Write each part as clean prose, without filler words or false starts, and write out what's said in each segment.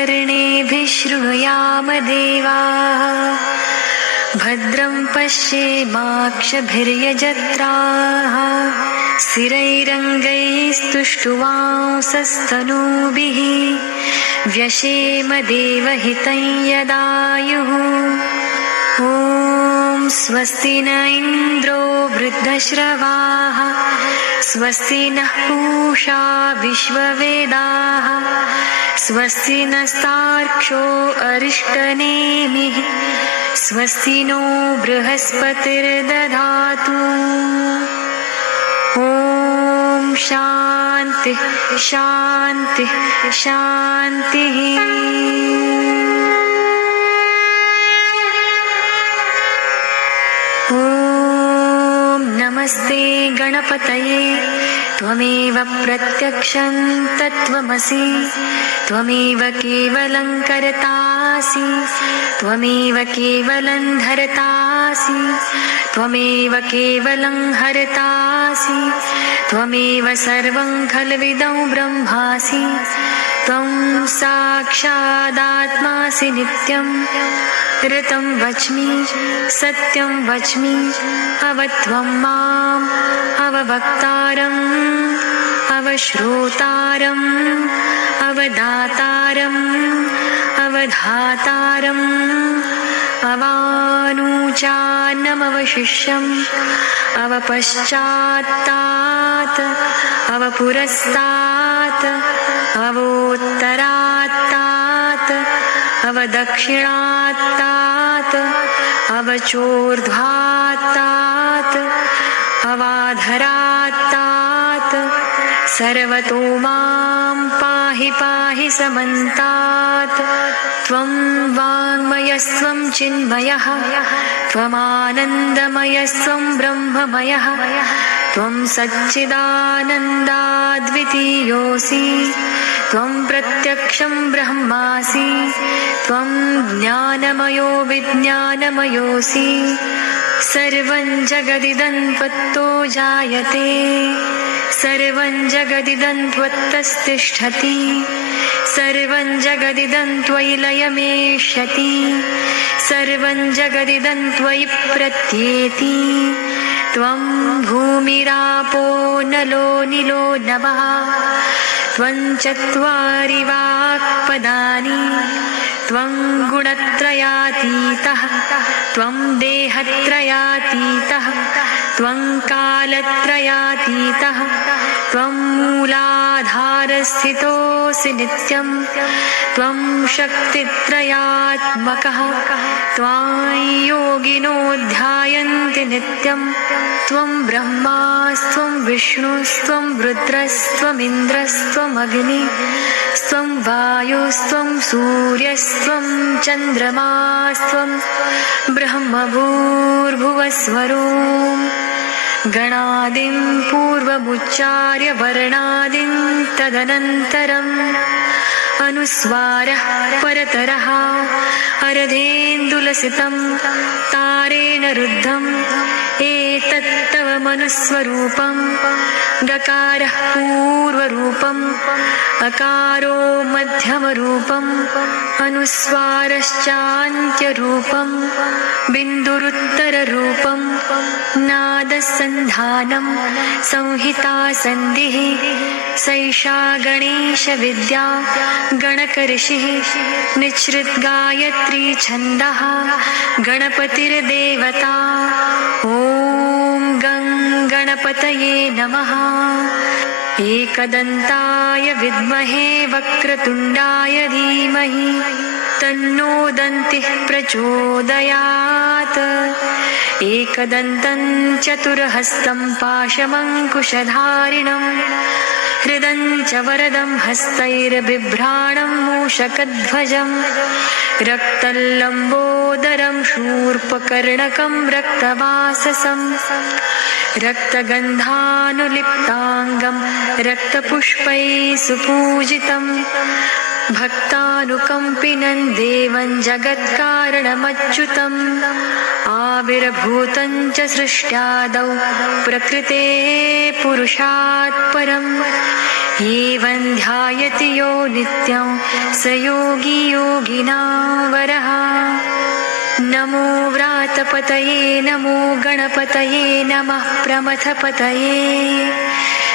कर्णेभिः शृणुयाम देवाः भद्रं पश्येमाक्षभिर्यजत्राः स्थिरैरङ्गैस्तुष्टुवांसस्तनूभिः व्यशेम देवहितं यदायुः ॐ स्वस्ति न इन्द्रो वृद्धश्रवाः स्वस्ति नः पूषा विश्ववेदाः स्वस्ति नस्तार्क्ष्यो अरिष्टनेमिः स्वस्ति नो बृहस्पतिर्दधातु ॐ शान्ति शान्ति शान्तिः। ॐ नमस्ते गणपतये त्वमेव प्रत्यक्षं तत्त्वमसि त्वमेव केवलं कर्तासि त्वमेव केवलं धर्तासि त्वमेव केवलं हर्तासि त्वमेव सर्वं खल्विदं ब्रह्मासि त्वं साक्षादात्मासि नित्यं ऋतं वच्मि सत्यं वच्मि अवत्वं माम् अववक्तारम् अवश्रोतारम् अवदातारम् अवधातारम् अवानुचानमवशिष्यम् अवपश्चात्तात् अवपुरस्तात् अवोत्तरात्तात् अवदक्षिणात्तात् अवचोर्ध्वात्तात् अवाधरात्तात् सर्वतो मां पाहि पाहि समन्तात् त्वं वाङ्मयस्त्वं चिन्मयः त्वमानन्दमयस्त्वं ब्रह्ममयः त्वं सच्चिदानन्दाद्वितीयोऽसि त्वं प्रत्यक्षं ब्रह्मासि त्वं ज्ञानमयो विज्ञानमयोऽसि सर्वं जगदिदं त्वत्तो जायते सर्वं जगदिदं त्वत्तस्तिष्ठति सर्वं जगदिदं त्वयि लयमेष्यति सर्वं जगदिदं त्वयि प्रत्येति त्वं भूमिरापो नलो निलो नभः त्वं चत्वारि वाक्पदानि त्वं गुणत्रयातीतः त्वं देहत्रयातीतः त्वं कालत्रयातीतः त्वं मूलाधारस्थितोऽसि नित्यं त्वं शक्तित्रयात्मकः त्वां योगिनो ध्यायन्ति नित्यं त्वं ब्रह्मास्त्वं विष्णुस्त्वं रुद्रस्त्वमिन्द्रस्त्वमग्निस्त्वं वायुस्त्वं सूर्यस्त्वं चन्द्रमास्त्वं ब्रह्मभूर्भुवस्वरूं गणादिं पूर्वमुच्चार्य वर्णादिं तदनन्तरम् अनुस्वारः परतरः अर्धेन्दुलसितं तारेण रुद्धम् एतत्तव मनुस्वरूपं गकारः पूर्वरूपम् अकारो मध्यमरूपम् अनुस्वारश्चान्त्यरूपम् बिन्दुरुत्तररूपम् नादसन्धानं संहिता सन्धिः सैषा गणेशविद्या गणकऋषिः निःसृद्गायत्री छन्दः गणपतिर्देवता ॐ गं गणपतये नमः एकदन्ताय विद्महे वक्रतुण्डाय धीमहि तन्नो दन्तिः प्रचोदयात् एकदन्तं चतुर्हस्तं पाशमङ्कुशधारिणं हृदं च वरदं हस्तैर्बिभ्राणं मूषकध्वजं रक्तल्लम्बोदरं शूर्पकर्णकं रक्तवाससं रक्तगन्धानुलिप्ताङ्गं रक्तपुष्पैः सुपूजितं भक्तानुकम्पिनं देवं जगत्कारणमच्युतम् आविर्भूतं च सृष्ट्यादौ प्रकृते पुरुषात् परं एवं ध्यायति यो नित्यं स योगी योगिनां वरः। नमो व्रातपतये नमो गणपतये नमः प्रमथपतये।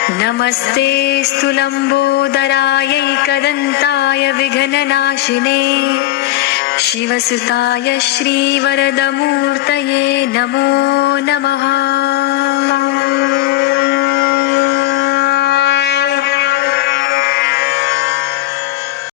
नमस्ते स्तुलम्बोदरायैकदन्ताय विघ्ननाशिने शिवसुताय श्रीवरदमूर्तये नमो नमः।